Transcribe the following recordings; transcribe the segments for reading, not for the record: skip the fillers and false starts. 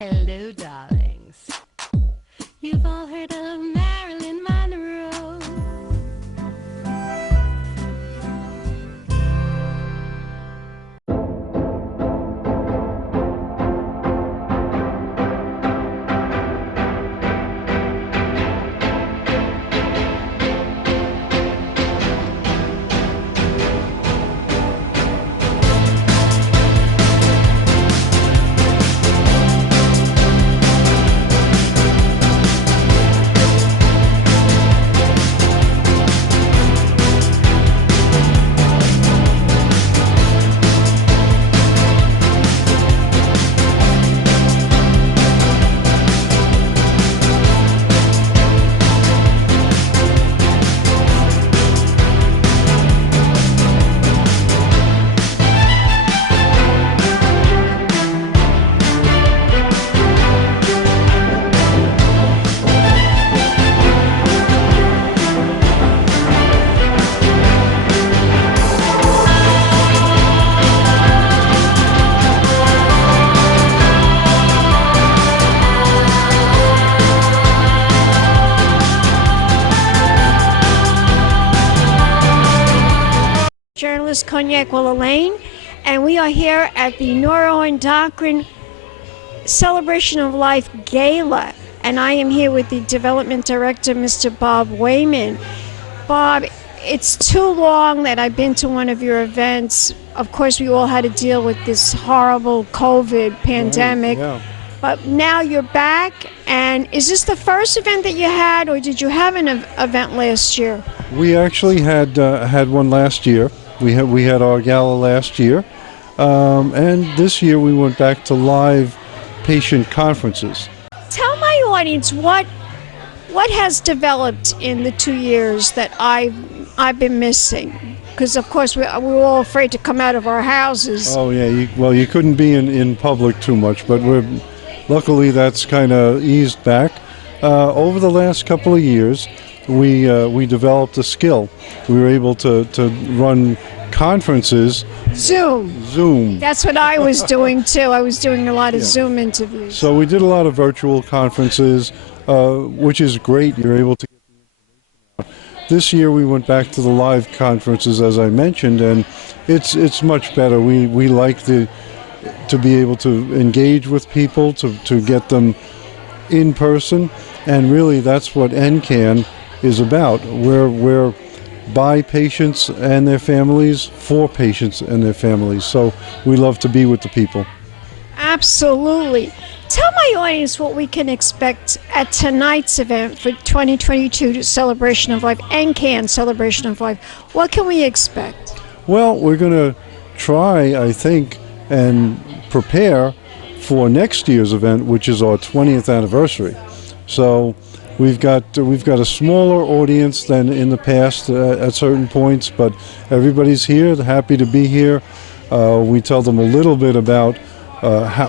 Hello, darlings. You've all heard of Marilyn Monroe. Journalist Cognac Wellerlane, and we are here at the Neuroendocrine Celebration of Life Gala, and I am here with the Development Director, Mr. Bob Wahmann. Bob, it's too long that I've been to one of your events. Of course, we all had to deal with this horrible COVID pandemic, Right, yeah. but now you're back, and is this the first event that you had, or did you have an event last year? We actually had one last year. We had our gala last year, and this year we went back to live patient conferences. Tell my audience what has developed in the 2 years that I've been missing, because of course we're all afraid to come out of our houses. Oh yeah, you couldn't be in public too much, but luckily that's kind of eased back. Over the last couple of years, we developed a skill. We were able to run conferences. Zoom. That's what I was doing too. I was doing a lot of Yeah. Zoom interviews. So we did a lot of virtual conferences, which is great. You're able to get the information out. This year we went back to the live conferences, as I mentioned, and it's much better. We like to be able to engage with people, to get them in person, and really that's what Ncan is about. We're by patients and their families, for patients and their families. So we love to be with the people. Absolutely. Tell my audience what we can expect at tonight's event for 2022 Celebration of Life, Ncan Celebration of Life. What can we expect? Well, we're going to try, I think, and prepare for next year's event, which is our 20th anniversary. So we've got a smaller audience than in the past at certain points, but everybody's here, they're happy to be here. We tell them a little bit about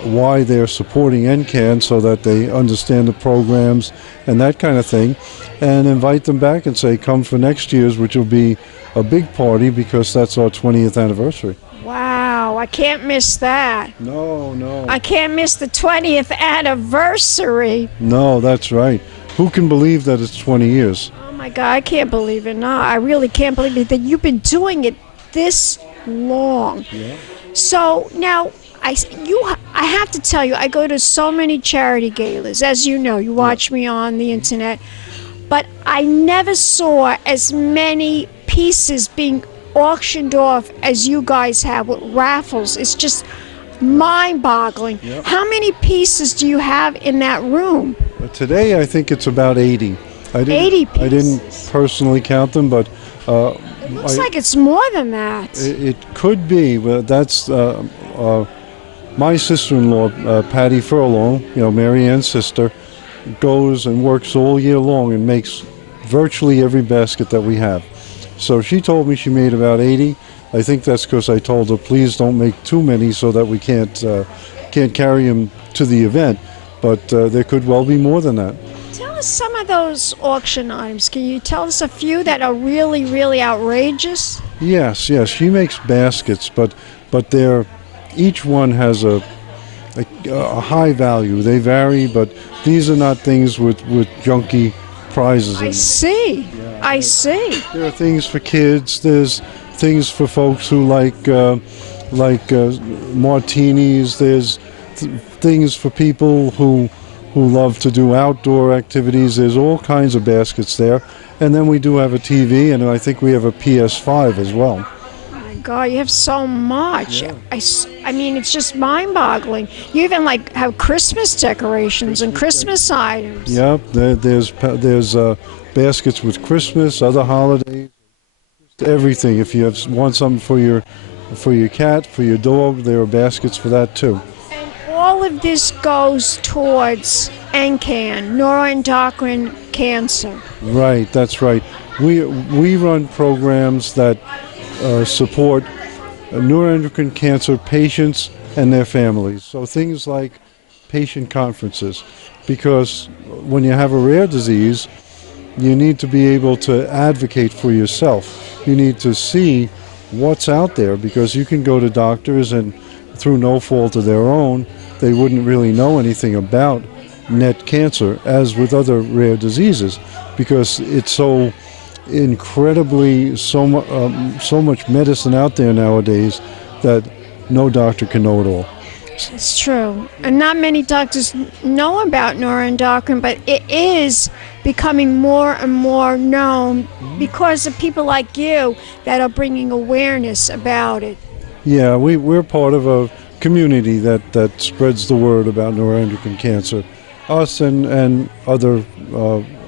why they're supporting Ncan, so that they understand the programs and that kind of thing, and invite them back and say, come for next year's, which will be a big party because that's our 20th anniversary. Wow, I can't miss that. No. I can't miss the 20th anniversary. No, that's right. Who can believe that it's 20 years? Oh my God, I can't believe it. No, I really can't believe it that you've been doing it this long. Yeah. So now, I have to tell you, I go to so many charity galas. As you know, you watch me on the internet. But I never saw as many pieces being auctioned off as you guys have with raffles. It's just mind-boggling. Yep. How many pieces do you have in that room? Today, I think it's about 80. 80 pieces. I didn't personally count them, but It looks like it's more than that. it could be. But that's my sister-in-law, Patty Furlong, Maryann's sister, goes and works all year long and makes virtually every basket that we have. So she told me she made about 80. I think that's because I told her, please don't make too many so that we can't carry them to the event. But there could well be more than that. Tell us some of those auction items. Can you tell us a few that are really, really outrageous? Yes. She makes baskets, but each one has a a high value. They vary, but these are not things with junky prizes in I them. see. I see. There are things for kids. There's things for folks who like martinis. There's things for people who love to do outdoor activities. There's all kinds of baskets there. And then we do have a TV, and I think we have a PS5 as well. Oh my God, you have so much. Yeah. I mean, it's just mind-boggling. You even like have Christmas decorations and Christmas items. Yep, there's baskets with Christmas, other holidays, everything. If you want something for your cat, for your dog, there are baskets for that too. And all of this goes towards Ncan, neuroendocrine cancer. Right, that's right. We run programs that support neuroendocrine cancer patients and their families. So things like patient conferences, because when you have a rare disease, you need to be able to advocate for yourself. You need to see what's out there, because you can go to doctors and through no fault of their own, they wouldn't really know anything about NET cancer, as with other rare diseases, because it's so incredibly so much medicine out there nowadays that no doctor can know it all. It's true. And not many doctors know about neuroendocrine, but it is becoming more and more known because of people like you that are bringing awareness about it. Yeah, we're part of a community that spreads the word about neuroendocrine cancer. Us and other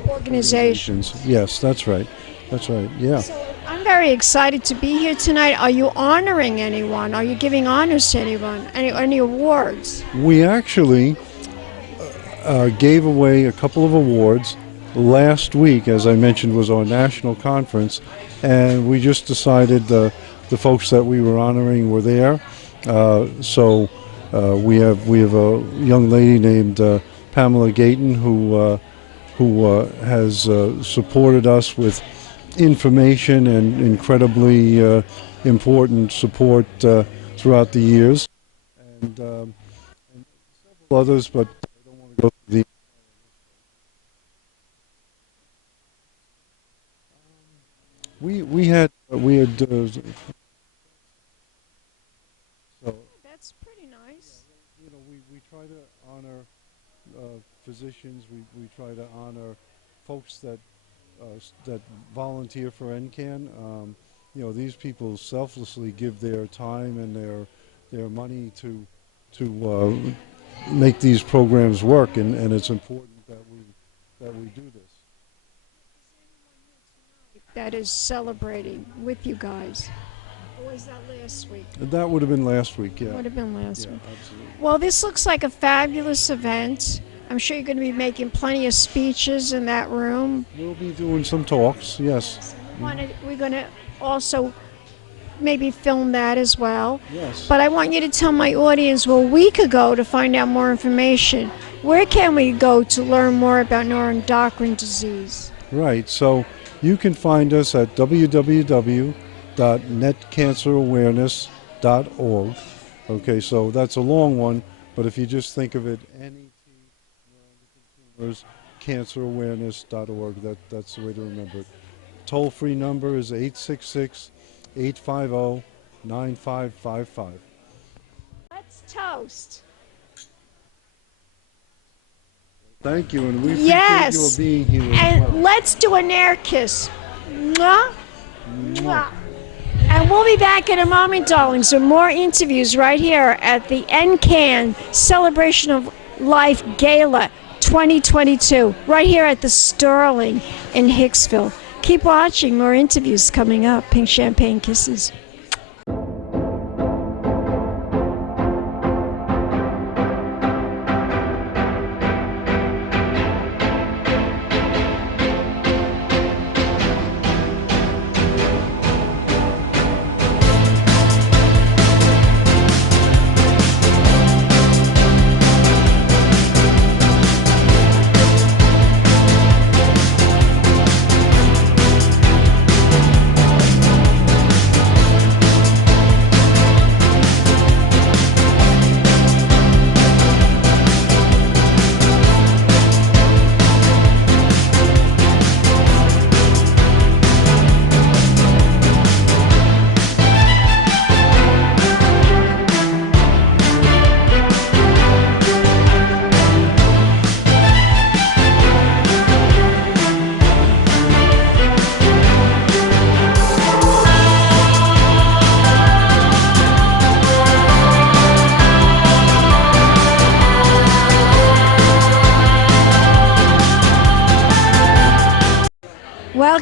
Organizations. Yes, that's right. That's right, yeah. So I'm very excited to be here tonight. Are you honoring anyone? Are you giving honors to anyone? Any awards? We actually gave away a couple of awards. Last week, as I mentioned, was our national conference, and we just decided the folks that we were honoring were there. So we have a young lady named Pamela Gayton who has supported us with information and incredibly important support throughout the years, and several others, but I don't want to go through the. We had so That's pretty nice. you know we try to honor physicians. We try to honor folks that volunteer for Ncan. You know, these people selflessly give their time and their money to make these programs work, and it's important that we do this. That is celebrating with you guys. Or was that last week? That would have been last week, yeah. Would have been last Yeah, week. absolutely. Well, this looks like a fabulous event. I'm sure you're going to be making plenty of speeches in that room. We'll be doing some talks, yes. We're going to also maybe film that as well. Yes. But I want you to tell my audience where we could go to find out more information. Where can we go to learn more about neuroendocrine disease? Right, so you can find us at www.netcancerawareness.org. Okay, so that's a long one, but if you just think of it, NET, neuroendocrine tumors, cancerawareness.org, that's the way to remember it. Toll-free number is 866-850-9555. Let's toast. Thank you, and we Yes. appreciate you being here as And well. let's do an air kiss. Mwah. Mwah. And we'll be back in a moment, darlings, with more interviews right here at the Ncan Celebration of Life Gala 2022, right here at the Sterling in Hicksville. Keep watching, more interviews coming up. Pink Champagne Kisses.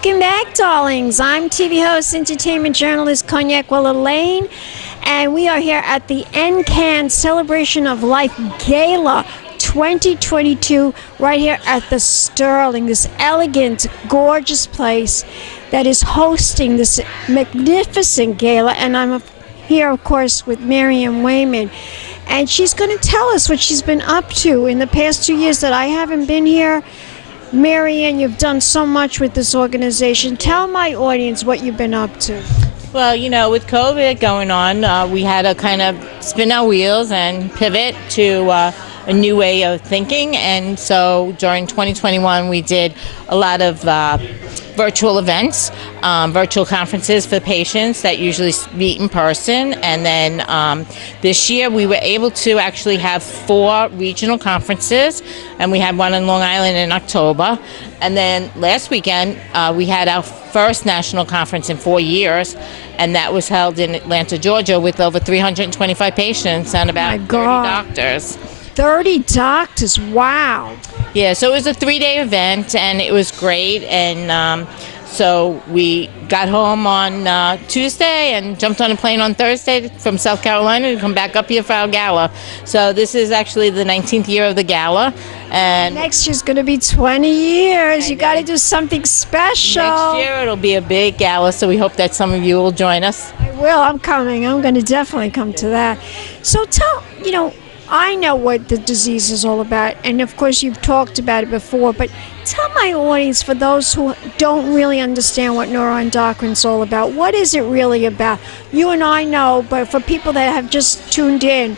Welcome back, darlings. I'm TV host, entertainment journalist Cognac Wellerlane, and we are here at the Ncan Celebration of Life Gala 2022 right here at the Sterling, this elegant, gorgeous place that is hosting this magnificent gala. And I'm here, of course, with Maryann Wahmann. And she's going to tell us what she's been up to in the past 2 years that I haven't been here. Maryann, you've done so much with this organization. Tell my audience what you've been up to. Well, with COVID going on, we had to kind of spin our wheels and pivot to a new way of thinking. And so during 2021, we did a lot of virtual events, virtual conferences for patients that usually meet in person. And then this year we were able to actually have 4 regional conferences, and we had one in Long Island in October. And then last weekend we had our first national conference in 4 years, and that was held in Atlanta, Georgia, with over 325 patients and about 30 doctors. 30 doctors, wow. Yeah, so it was a 3-day event, and it was great. And so we got home on Tuesday and jumped on a plane on Thursday from South Carolina to come back up here for our gala. So this is actually the 19th year of the gala. And next year's going to be 20 years. You got to do something special. Next year it'll be a big gala, so we hope that some of you will join us. I will. I'm coming. I'm going to definitely come to that. So tell, I know what the disease is all about, and of course you've talked about it before, but tell my audience, for those who don't really understand what neuroendocrine is all about, what is it really about? You and I know, but for people that have just tuned in,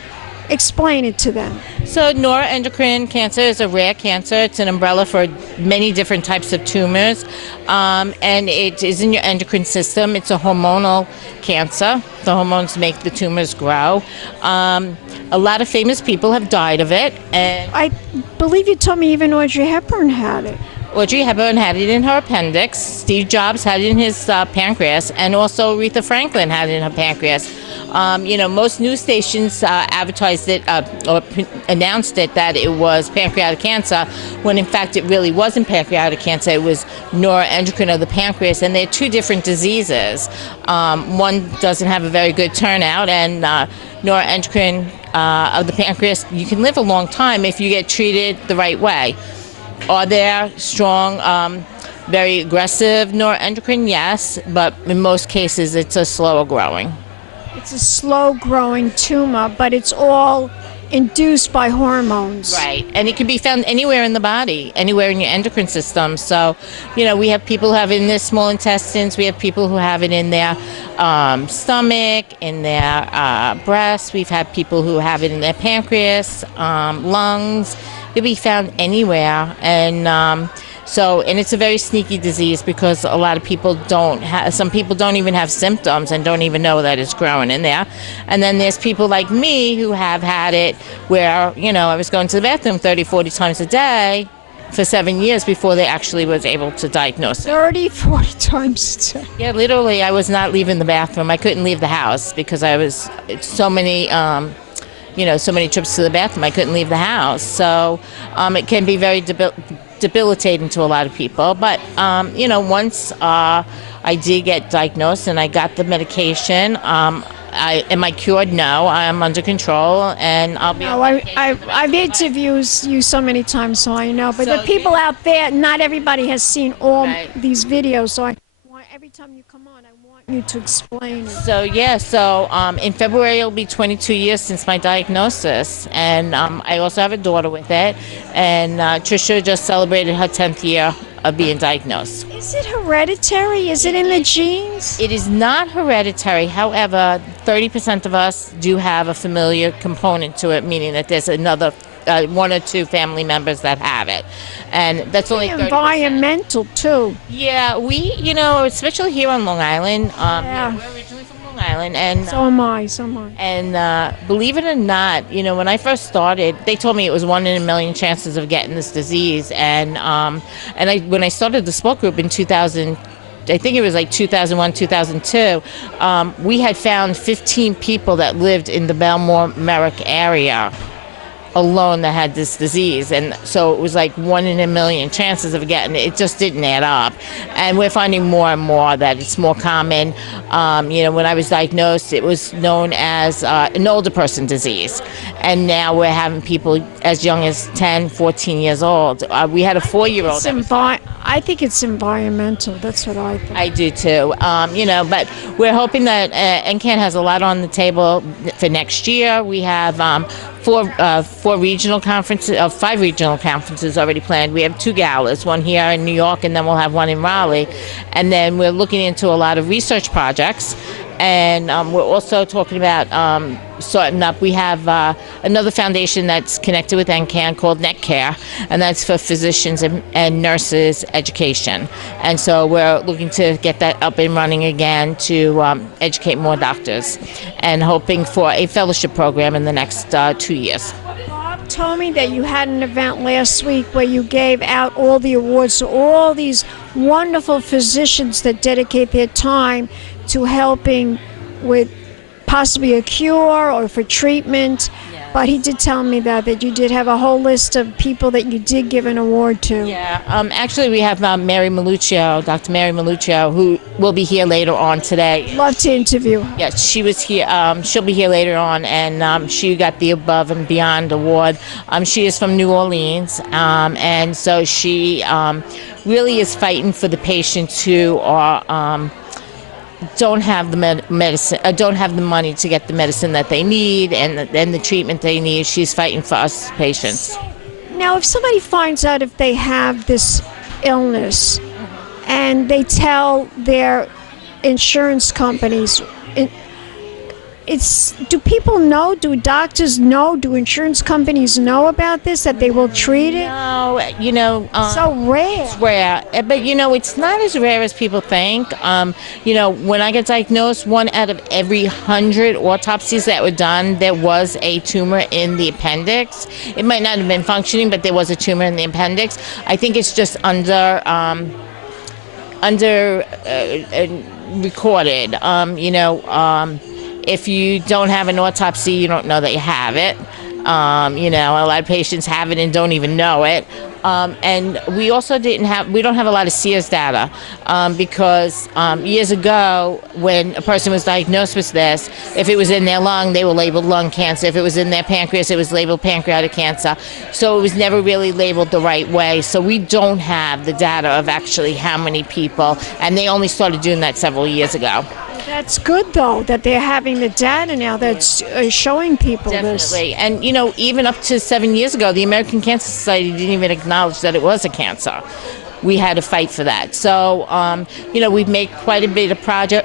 explain it to them. So neuroendocrine cancer is a rare cancer. It's an umbrella for many different types of tumors, and it is in your endocrine system. It's a hormonal cancer. The hormones make the tumors grow. A lot of famous people have died of it. And I believe you told me even Audrey Hepburn had it. Audrey Hepburn had it in her appendix. Steve Jobs had it in his pancreas, and also Aretha Franklin had it in her pancreas. Most news stations advertised it or announced it that it was pancreatic cancer, when in fact it really wasn't pancreatic cancer. It was neuroendocrine of the pancreas, and they're 2 different diseases. One doesn't have a very good turnout, and neuroendocrine of the pancreas, you can live a long time if you get treated the right way. Are there strong, very aggressive neuroendocrine? Yes, but in most cases it's a slower growing. It's a slow-growing tumor, but it's all induced by hormones. Right, and it can be found anywhere in the body, anywhere in your endocrine system. So, we have people who have it in their small intestines. We have people who have it in their stomach, in their breast. We've had people who have it in their pancreas, lungs. It can be found anywhere, and and it's a very sneaky disease because a lot of people some people don't even have symptoms and don't even know that it's growing in there. And then there's people like me who have had it where, I was going to the bathroom 30, 40 times a day for 7 years before they actually was able to diagnose it. 30, 40 times a day. Yeah, literally, I was not leaving the bathroom. I couldn't leave the house because it's so many so many trips to the bathroom, I couldn't leave the house. So it can be very debilitating to a lot of people. But, once I did get diagnosed and I got the medication, am I cured? No, I'm under control, and I'll be. No, I've interviewed you so many times, so I know. But the people out there, not everybody has seen all these videos, so every time you come on, I want you to explain it. So in February it'll be 22 years since my diagnosis, and I also have a daughter with it, and Trisha just celebrated her 10th year of being diagnosed. Is it hereditary? Is it in the genes? It is not hereditary. However, 30% of us do have a familiar component to it, meaning that there's another 1 or 2 family members that have it, and that's only 30%. Environmental too. Yeah, we, especially here on Long Island. We're originally from Long Island, and so am I. And believe it or not, when I first started, they told me it was 1 in a million chances of getting this disease, and when I started the support group in 2000. I think it was like 2001, 2002, we had found 15 people that lived in the Belmore, Merrick area alone that had this disease, and so it was like 1 in a million chances of getting it. It just didn't add up, and we're finding more and more that it's more common. When I was diagnosed, it was known as an older person disease, and now we're having people as young as 10, 14 years old. We had a 4-year-old. I think it's environmental. That's what I think. I do too. But we're hoping that Ncan has a lot on the table for next year. We have 5 regional conferences already planned. We have 2 galas, one here in New York, and then we'll have one in Raleigh. And then we're looking into a lot of research projects. And we're also talking about starting up. We have another foundation that's connected with Ncan called Ncan, and that's for physicians and nurses education. And so we're looking to get that up and running again to educate more doctors, and hoping for a fellowship program in the next 2 years. Bob told me that you had an event last week where you gave out all the awards to all these wonderful physicians that dedicate their time to helping with possibly a cure or for treatment. Yeah. But he did tell me that you did have a whole list of people that you did give an award to. Yeah, actually we have Dr. Mary Maluccio, who will be here later on today. Love to interview her. Yes, she was here. She'll be here later on, and she got the Above and Beyond award. She is from New Orleans, and so she really is fighting for the patients who are don't have the medicine, don't have the money to get the medicine that they need and the treatment they need. She's fighting for us patients. Now, if somebody finds out if they have this illness and they tell their insurance companies, do people know? Do doctors know? Do insurance companies know about this, that they will treat it? No, so rare. It's rare, but it's not as rare as people think. When I got diagnosed, 1 out of every 100 autopsies that were done, there was a tumor in the appendix. It might not have been functioning, but there was a tumor in the appendix. I think it's just under recorded. If you don't have an autopsy, you don't know that you have it. A lot of patients have it and don't even know it. And we also don't have a lot of Sears data because years ago, when a person was diagnosed with this, if it was in their lung, they were labeled lung cancer. If it was in their pancreas, it was labeled pancreatic cancer. So it was never really labeled the right way. So we don't have the data of actually how many people, and they only started doing that several years ago. That's good, though, that they're having the data now that's showing people this. Definitely. And, even up to 7 years ago, the American Cancer Society didn't even acknowledge that it was a cancer. We had to fight for that. So, we've made quite a bit of progress.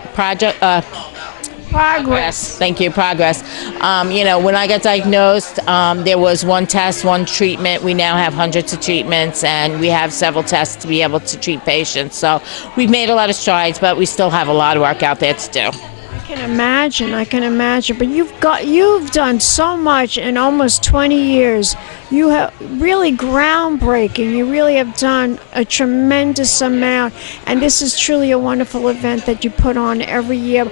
Thank you, progress. When I got diagnosed, there was 1 test, 1 treatment. We now have hundreds of treatments, and we have several tests to be able to treat patients. So we've made a lot of strides, but we still have a lot of work out there to do. I can imagine. But you've done so much in almost 20 years. You have really groundbreaking. You really have done a tremendous amount, and this is truly a wonderful event that you put on every year,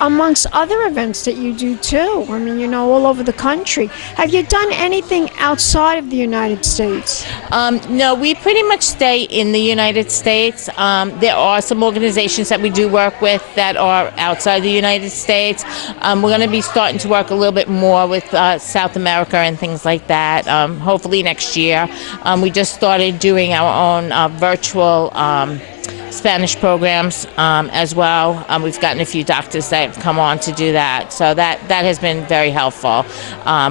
amongst other events that you do too. I mean, all over the country. Have you done anything outside of the United States? No, we pretty much stay in the United States. There are some organizations that we do work with that are outside the United States. We're going to be starting to work a little bit more with South America and things like that, hopefully next year. We just started doing our own virtual Spanish programs as well. We've gotten a few doctors that have come on to do that, so that has been very helpful.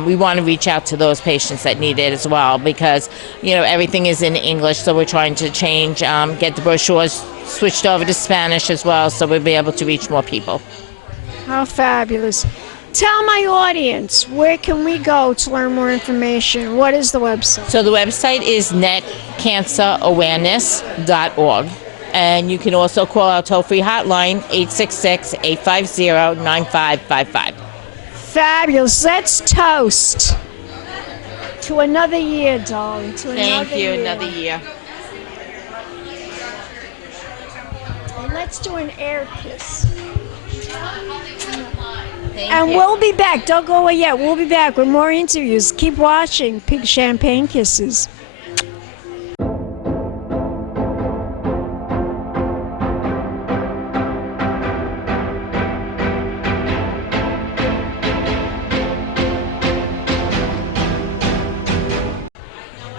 We want to reach out to those patients that need it as well, because everything is in English, so we're trying to change, get the brochures switched over to Spanish as well, so we'll be able to reach more people. How fabulous. Tell my audience, where can we go to learn more information? What is the website? So the website is netcancerawareness.org. And you can also call our toll-free hotline, 866-850-9555. Fabulous. Let's toast to another year, darling. Thank you, another year. And let's do an air kiss. And we'll be back. Don't go away yet. We'll be back with more interviews. Keep watching Pink Champagne Kisses.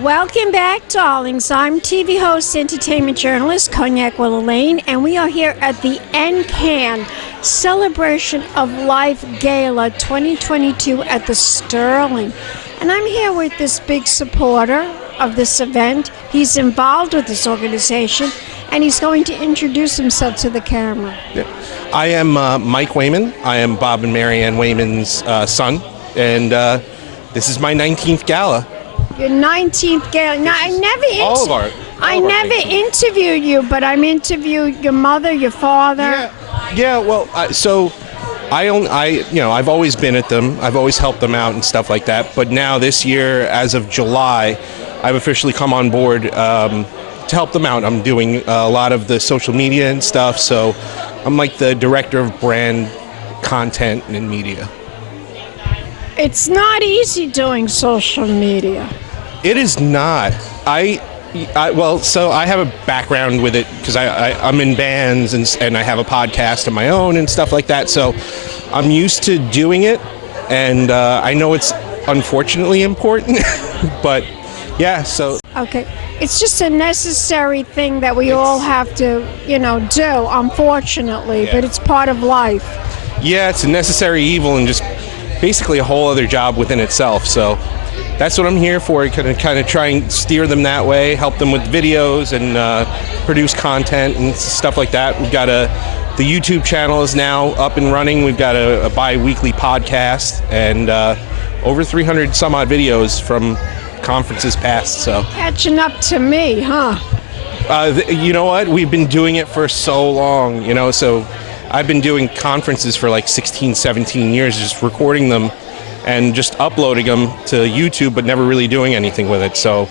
Welcome back, darlings. I'm TV host, entertainment journalist, Cognac Wellerlane, and we are here at the Ncan Celebration of Life Gala 2022 at the Sterling. And I'm here with this big supporter of this event. He's involved with this organization, and he's going to introduce himself to the camera. Yeah. I am Mike Wahmann. I am Bob and Maryann Wahmann's son, and this is my 19th gala. Your 19th gala. Now, I never interviewed you, but I'm interviewed your mother, your father. Yeah. Well, so I've always been at them. I've always helped them out and stuff like that. But now this year, as of July, I've officially come on board to help them out. I'm doing a lot of the social media and stuff. So I'm like the director of brand content and media. It's not easy doing social media. It is not. So I have a background with it because I'm in bands and I have a podcast of my own and stuff like that. So I'm used to doing it, and I know it's unfortunately important, but yeah. So okay, it's just a necessary thing that we all have to, do. Unfortunately, but it's part of life. Yeah, it's a necessary evil and just basically a whole other job within itself. So that's what I'm here for, kind of try and steer them that way, help them with videos and produce content and stuff like that. We've got the YouTube channel is now up and running. We've got a bi-weekly podcast and over 300 some odd videos from conferences past. So catching up to me, huh? You know what? We've been doing it for so long, so I've been doing conferences for like 16, 17 years, just recording them and just uploading them to YouTube, but never really doing anything with it. So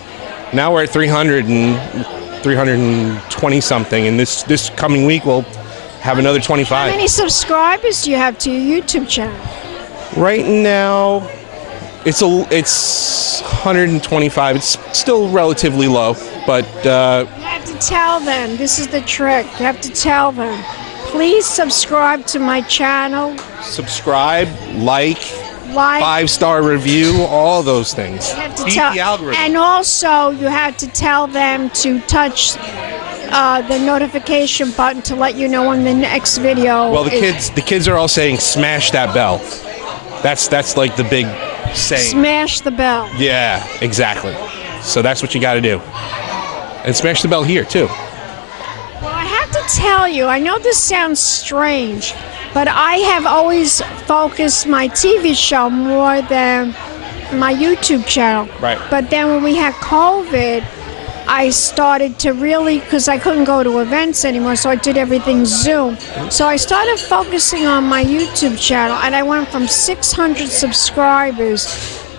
now we're at 320 something, and this coming week we'll have another 25. How many subscribers do you have to your YouTube channel? Right now, it's 125. It's still relatively low, but you have to tell them. This is the trick. You have to tell them. Please subscribe to my channel. Subscribe, like 5-star review, all those things. You have to Beat tell, the algorithm. and also you have to tell them to touch the notification button to let you know when the next video. Well, the kids are all saying smash that bell. That's like the big saying. Smash the bell. Yeah, exactly. So that's what you got to do. And smash the bell here too. Well, I have to tell you, I know this sounds strange, but I have always focused my TV show more than my YouTube channel. Right. But then when we had COVID, I started to really, because I couldn't go to events anymore, so I did everything Zoom. So I started focusing on my YouTube channel, and I went from 600 subscribers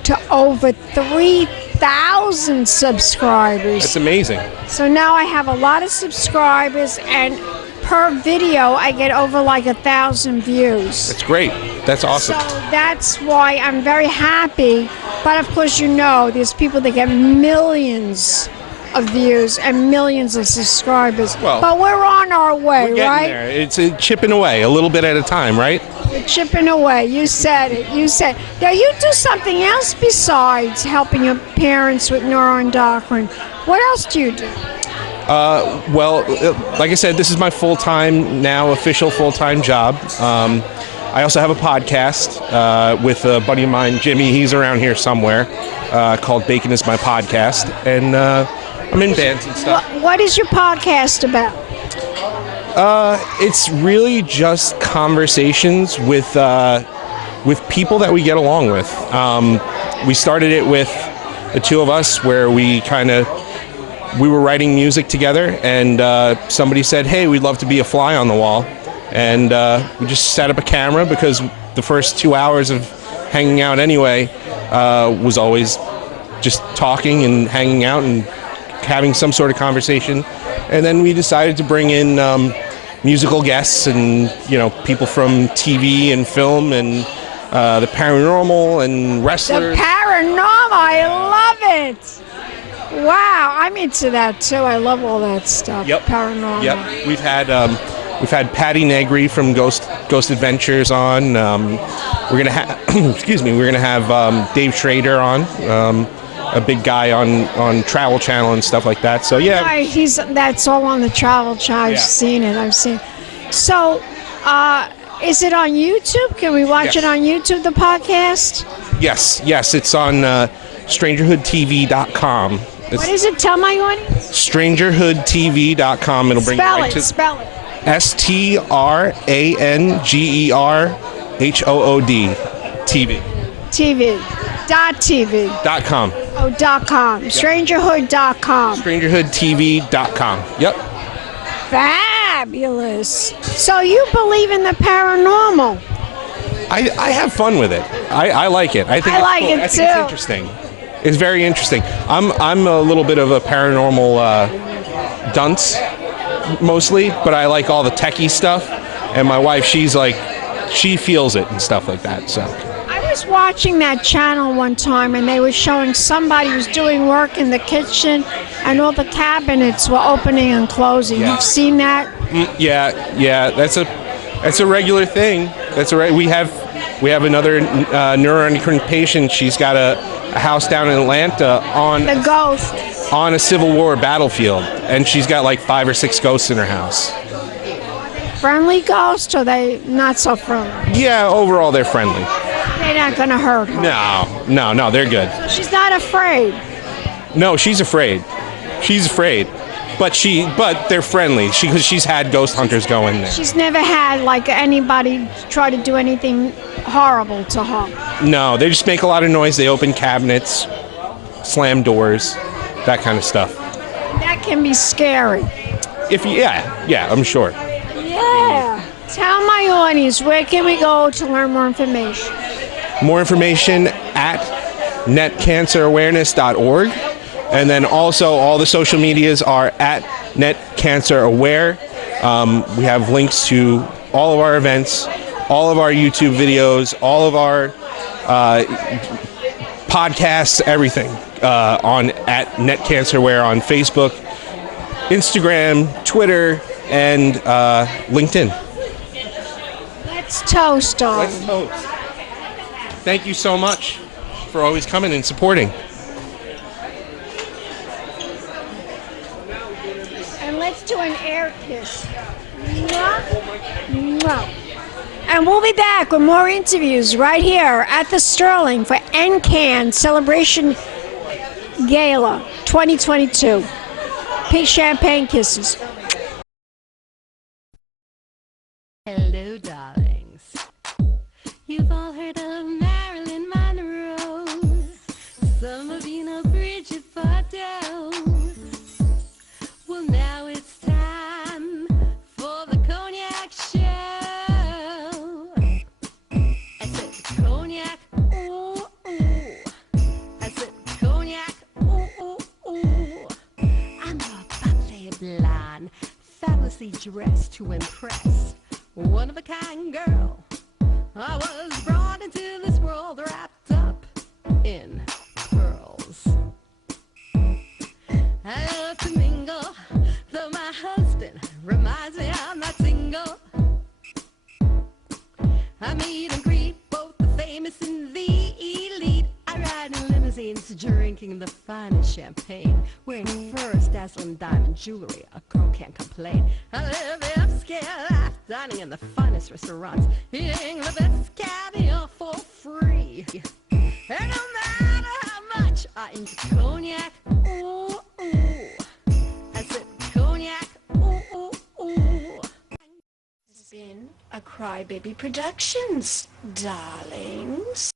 to over 3,000 subscribers. That's amazing. So now I have a lot of subscribers, and per video I get over like 1,000 views. That's great. That's awesome. So that's why I'm very happy. But of course, there's people that get millions of views and millions of subscribers. Well, but we're on our way, we're getting right? there. It's chipping away, a little bit at a time, right? We're chipping away. You said it. Now you do something else besides helping your parents with neuroendocrine. What else do you do? Well, like I said, this is my official full-time job. I also have a podcast with a buddy of mine, Jimmy. He's around here somewhere, called Bacon Is My Podcast. And I'm in bands and stuff. What is your podcast about? It's really just conversations with people that we get along with. We started it with the two of us, where we were writing music together, and somebody said, "Hey, we'd love to be a fly on the wall," and we just set up a camera, because the first 2 hours of hanging out anyway was always just talking and hanging out and having some sort of conversation. And then we decided to bring in musical guests and people from TV and film and the paranormal and The wrestlers. paranormal, I love it. Wow, I'm into that too. I love all that stuff. Yep. Paranormal. Yep. We've had Patty Negri from Ghost Adventures on. We're gonna have excuse me. We're gonna have Dave Schrader on, a big guy on Travel Channel and stuff like that. So yeah. Right, that's all on the Travel Channel. I've Yeah. seen it. I've seen. So, is it on YouTube? Can we watch Yes. it on YouTube? The podcast. Yes. It's on StrangerhoodTV.com. What is it? Tell my audience. StrangerhoodTV.com. It'll bring you Spell right it. to Spell it. StrangerHood TV. TV.com. .com. .com. Strangerhood.com. StrangerhoodTV.com. Yep. Fabulous. So you believe in the paranormal? I have fun with it. I like it. I think it's like cool. it I think too. it's interesting. It's very interesting. I'm a little bit of a paranormal dunce mostly, but I like all the techie stuff. And my wife, she feels it and stuff like that. So I was watching that channel one time and they were showing somebody who was doing work in the kitchen and all the cabinets were opening and closing. Yeah. You've seen that? yeah, that's a regular thing. We have another neuroendocrine patient. She's got a house down in Atlanta The ghost. on a Civil War battlefield, and she's got like 5 or 6 ghosts in her house. Friendly ghost or they not so friendly? Yeah, overall they're friendly. They're not going to hurt her. No, they're good. She's not afraid. No, she's afraid. But they're friendly because she's had ghost hunters go in there. She's never had like anybody try to do anything horrible to her. No, they just make a lot of noise. They open cabinets, slam doors, that kind of stuff. That can be scary. Yeah, I'm sure. Yeah. Tell my audience, where can we go to learn more information? More information at netcancerawareness.org. And then also all the social medias are at netcanceraware. We have links to all of our events, all of our YouTube videos, all of our podcasts, everything on at netcanceraware on Facebook, Instagram, Twitter, and LinkedIn. Let's toast, darling. Let's toast. Thank you so much for always coming and supporting. And let's do an air kiss. Mwah. Mwah. And we'll be back with more interviews right here at the Sterling for Ncan Celebration Gala 2022. Pink champagne kisses. Hello, darlings. You've all heard of Marilyn Monroe. Some of you know Bridget Bardot. Well, now it's time for the Cognac show. I said Cognac, ooh, ooh. I said Cognac, ooh, ooh, ooh. I'm a bubbly blonde, fabulously dressed to impress. One of a kind girl. I was brought into this world wrapped up in pearls. I love to mingle, though my husband reminds me I'm not single. I meet and greet both the famous and the elite. I ride in limousines, drinking the finest champagne, wearing furs, dazzling diamond jewelry. A girl can't complain. I live the upscale life, dining in the finest restaurants, eating the best caviar for free. And no matter how much I enjoy cognac, ooh, ooh. I said cognac, ooh, ooh, ooh. This has been a Crybaby Productions, darlings.